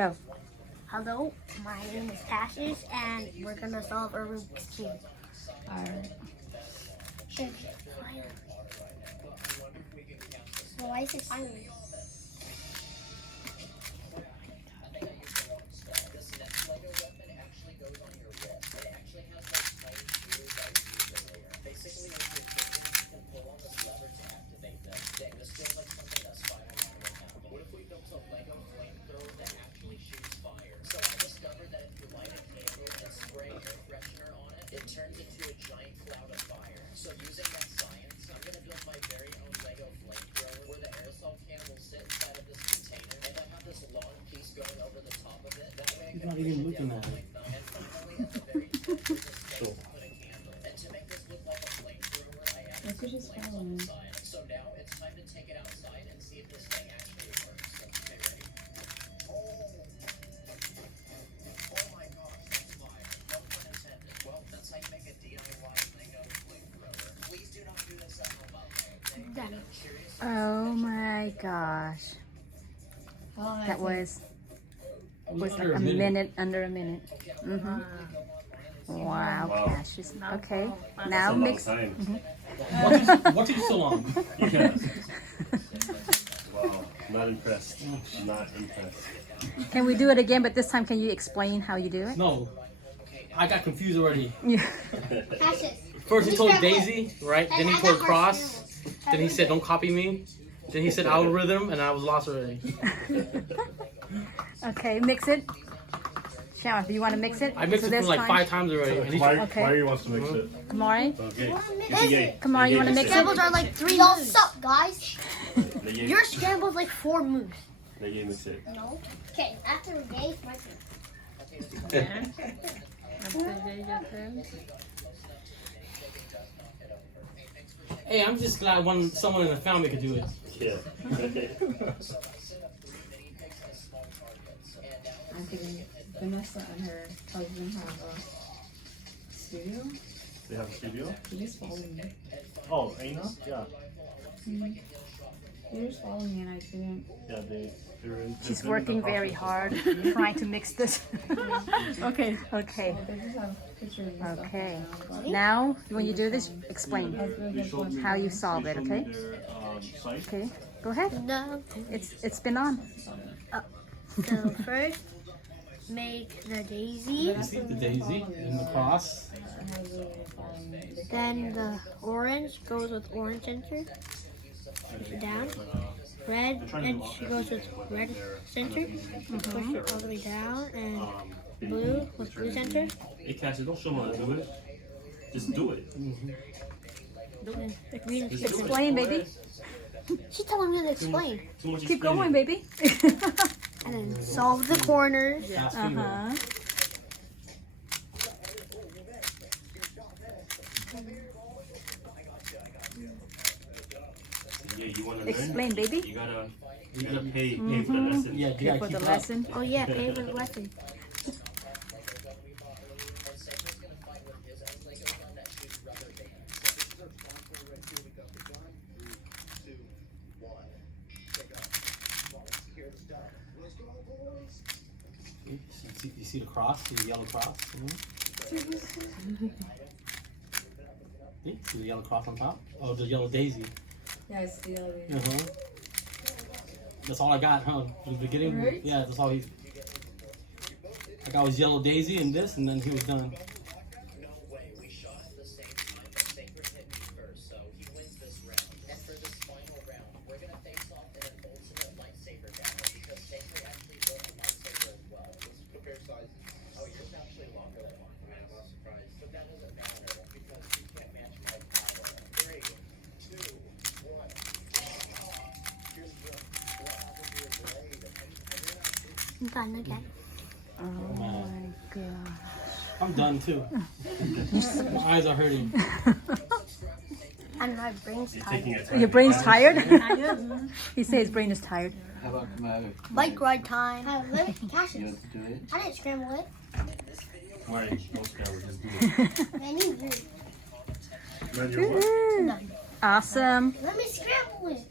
Go. Hello, my name is Cassius, and we're gonna solve a Rubik's Cube. Alright. So why is it finally? It turns into a giant cloud of fire. So using that science, I'm gonna build my very own Lego flamethrower where the aerosol can will sit inside of this container, and I have this long piece going over the top of it. That way I He's can not push even it looking down at with it. my thumb. And finally, at the very top, there's a space to put a candle. And to make this look like a flamethrower, I added That's what some it's flames on following. the side. So now it's time to take it outside and see if this thing actually works. Okay, ready? Oh my gosh, that's fire. No pun intended. Well, that's how you make a DIY Lego flamethrower. Please do not do this at home, okay? Done. Oh my gosh. That was like a minute, under a minute. Mm-hmm. Wow, Cassius. Okay, now mix. What took you so long? Yes. Wow, not impressed. Not impressed. Can we do it again? But this time, can you explain how you do it? No. I got confused already. Yeah. Cassius. First he told Daisy, right? Then he told Cross. Then he said, don't copy me. Then he said algorithm, and I was lost already. Okay, mix it. Sharon, do you want to mix it? I mixed it like 5 times already. And he, Okay. Why wants to mix it? Kamari? Okay. Kamari, you want to mix it? Scrambles are like 3 moves. What's up, guys? Your Your scramble's like 4 moves. They mix it. No. Okay, after a day, it's my turn. hey, I'm just glad someone in the family could do it. Yeah. I think Vanessa and her husband have a studio. They have a studio? They just follow me. Oh, Aina? Yeah. They just follow me and I didn't. Yeah, they're in. She's working very hard trying to mix this. Okay. Okay. They just have pictures and stuff. Okay. Now, when you do this, explain They showed me, how you solve they it. showed Okay. me their, site. Okay. Go ahead. No. It's been on. So first, make the daisy. You see the daisy and the cross. Then the orange goes with orange center. Push it down. Red, and she goes with red center. Push it all the way down. And blue with blue center. Hey, Cassie, don't show me how to do it. Just do it. And the green is Explain, baby. She's telling me to explain. Too much Keep going, explaining. baby. And then solve the corners. Last finger. Uh-huh. Yeah, you want to learn? Explain, baby. You gotta pay for the lesson. Yeah, you Okay, gotta for keep the up. lesson. Oh yeah, pay for the lesson. You see the cross? See the yellow cross? See the yellow cross on top? Oh, the yellow daisy. Yeah, it's the other way. Uh-huh. That's all I got, huh? From the beginning? Right? Yeah, that's all he... I got was yellow daisy and this, and then he was done. No way, we shot at the same time, but Sacred hit me first, so he wins this round. And for this final round, we're gonna face off in an ultimate lightsaber battle, because Sacred actually built a lightsaber as well. Let's compare sizes. Oh, yours actually longer than mine. I'm not surprised. But that doesn't matter, because you can't match my power. 3, 2, 1. Here's what happens to your blade. And Done again. Oh my god. I'm done too. My eyes are hurting. And my brain's You're tired. taking your time. Your brain's tired? He says his brain is tired. How about come Bike ride time. You Cassius. have to do it? I didn't scramble it. Why? Most guys would just do it. I need you. Man, you're what? Awesome. Let me scramble it.